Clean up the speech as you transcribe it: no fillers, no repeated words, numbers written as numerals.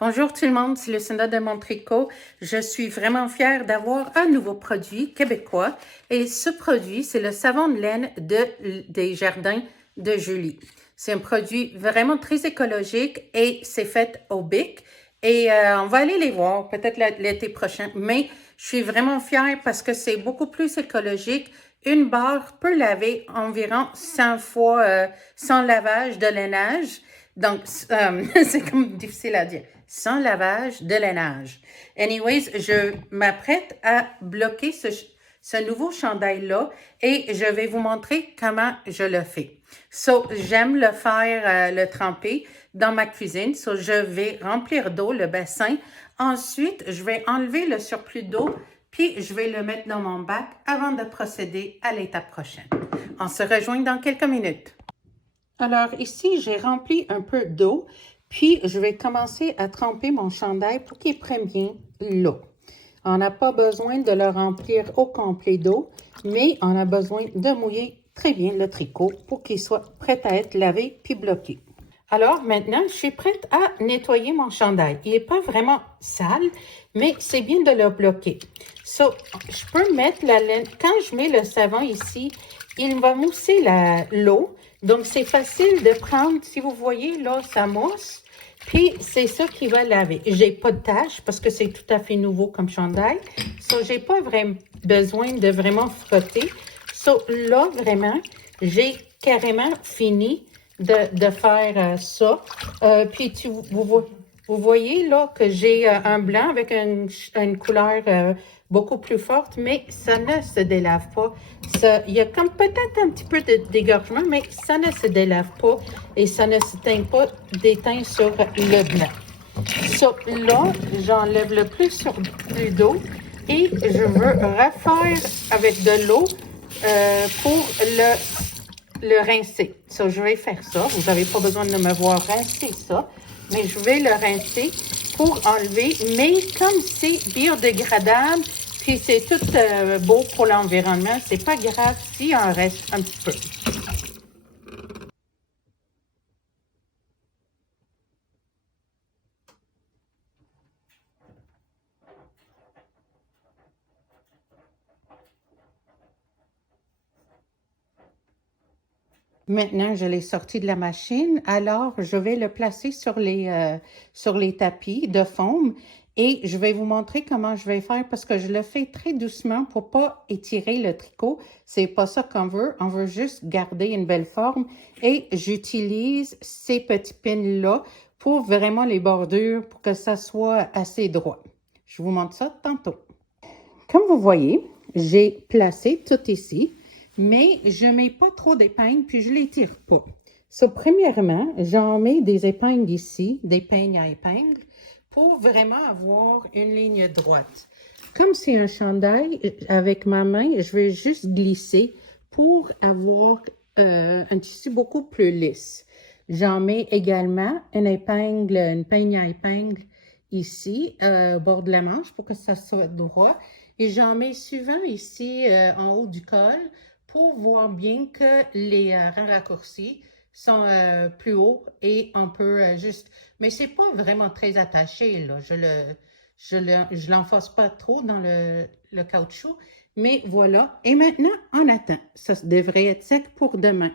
Bonjour tout le monde, c'est Lucinda de Mon Tricot. Je suis vraiment fière d'avoir un nouveau produit québécois et ce produit, c'est le savon de laine des Jardins de Julie. C'est un produit vraiment très écologique et c'est fait au Bic et on va aller les voir peut-être l'été prochain, mais je suis vraiment fière parce que c'est beaucoup plus écologique. Une barre peut laver environ 100 fois sans lavage de lainage. Donc, c'est comme difficile à dire. Sans lavage de lainage. Anyways, je m'apprête à bloquer ce nouveau chandail-là et je vais vous montrer comment je le fais. So, j'aime le faire, le tremper dans ma cuisine. So, je vais remplir d'eau le bassin. Ensuite, je vais enlever le surplus d'eau puis je vais le mettre dans mon bac avant de procéder à l'étape prochaine. On se rejoint dans quelques minutes. Alors ici, j'ai rempli un peu d'eau, puis je vais commencer à tremper mon chandail pour qu'il prenne bien l'eau. On n'a pas besoin de le remplir au complet d'eau, mais on a besoin de mouiller très bien le tricot pour qu'il soit prêt à être lavé puis bloqué. Alors maintenant, je suis prête à nettoyer mon chandail. Il n'est pas vraiment sale, mais c'est bien de le bloquer. So, je peux mettre la laine. Quand je mets le savon ici, il va mousser l'eau. Donc, c'est facile de prendre, si vous voyez, là, ça mousse. Puis, c'est ça qui va laver. J'ai pas de taches parce que c'est tout à fait nouveau comme chandail. So, j'ai pas vraiment besoin de vraiment frotter. So, là, vraiment, j'ai carrément fini de faire ça. Puis, vous voyez là que j'ai un blanc avec une couleur beaucoup plus forte, mais ça ne se délave pas. Il y a comme peut-être un petit peu de dégorgement, mais ça ne se délave pas et ça ne se teint pas d'éteint sur le blanc. So, là, j'enlève le plus d'eau et je veux refaire avec de l'eau pour le rincer. So, je vais faire ça. Vous n'avez pas besoin de me voir rincer ça, mais je vais le rincer pour enlever. Mais comme c'est biodégradable, puis c'est tout beau pour l'environnement, c'est pas grave s'il en reste un petit peu. Maintenant, je l'ai sorti de la machine, alors je vais le placer sur les tapis de foam et je vais vous montrer comment je vais faire parce que je le fais très doucement pour pas étirer le tricot. C'est pas ça qu'on veut. On veut juste garder une belle forme et j'utilise ces petits pins-là pour vraiment les bordures pour que ça soit assez droit. Je vous montre ça tantôt. Comme vous voyez, j'ai placé tout ici. Mais je ne mets pas trop d'épingles, puis je ne les tire pas. So, premièrement, j'en mets des épingles ici, des peignes à épingles, pour vraiment avoir une ligne droite. Comme c'est un chandail, avec ma main, je vais juste glisser pour avoir un tissu beaucoup plus lisse. J'en mets également une peigne à épingle ici, au bord de la manche, pour que ça soit droit. Et j'en mets souvent ici, en haut du col, pour voir bien que les rangs raccourcis sont plus hauts et on peut juste... Mais c'est pas vraiment très attaché, là. Je l'enfonce pas trop dans le caoutchouc, mais voilà. Et maintenant, on attend. Ça devrait être sec pour demain.